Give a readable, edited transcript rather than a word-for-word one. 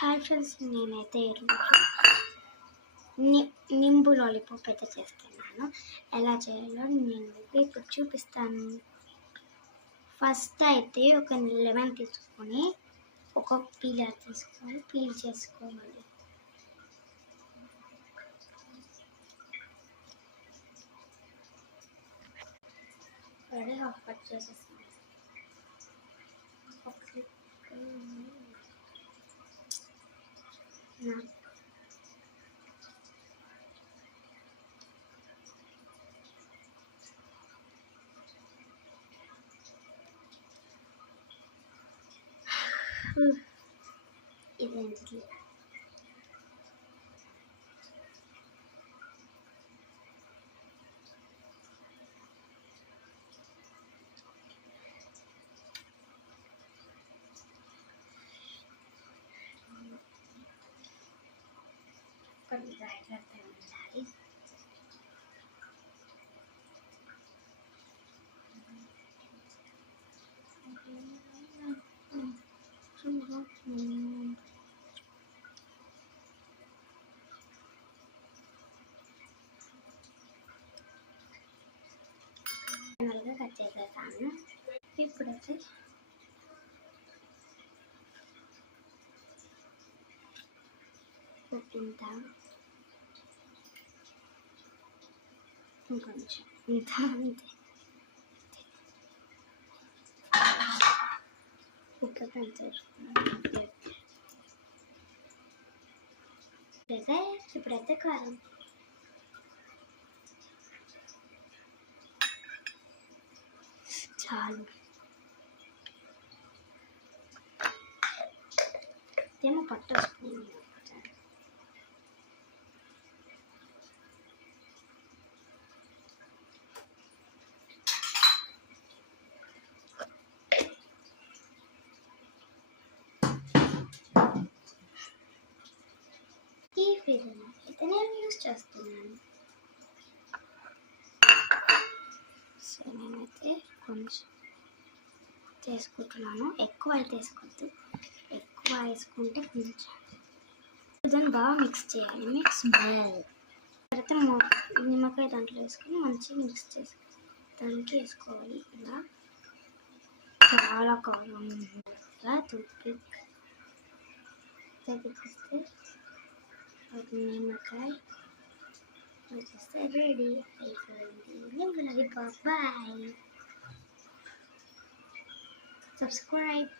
Hi friends, నేనైతే ఈరోజు నింబు lollipop అయితే చేస్తున్నాను. ఎలా చేయాలో నేను ఇప్పుడు చూపిస్తాను. ఫస్ట్ అయితే ఒక లెమన్ తీసుకొని ఒక పీలర్ తీసుకొని పీల్ చేసుకోవాలి. రెడీ హాఫ్ కట్ చేసేస్తాను. ఇదేంటి కొన్ని జాగ్రత్తగా ఉండాలి. ఫైనల్గా కట్ చేసేసాను. ఇప్పుడైతే ఇంత ఇంకొంచెం ఇంత అంతే. ఉప్పు ఇప్పుడైతే కారం చాలు. ఏమో పట్టేసుకుని ఈ విధంగా అయితే నేను యూజ్ చేస్తున్నాను. సో నేనైతే కొంచెం తీసుకుంటున్నాను. ఎక్కువ అయితే వేసుకోవద్దు, ఎక్కువ వేసుకుంటే కొంచెం దాన్ని బాగా మిక్స్ చేయాలి. మిక్స్ బాగా తర్వాత నిమ్మకాయ దాంట్లో వేసుకొని మంచిగా మిక్స్ చేసి దానికి వేసుకోవాలి. ఇలా చాలా కారం టూత్పిక్ తెప్పిస్తే నిమ్మకాయ వచ్చేస్తే రెడీ అయిపోయింది నిమ్మ లాలీపాప్. బాయ్. Subscribe.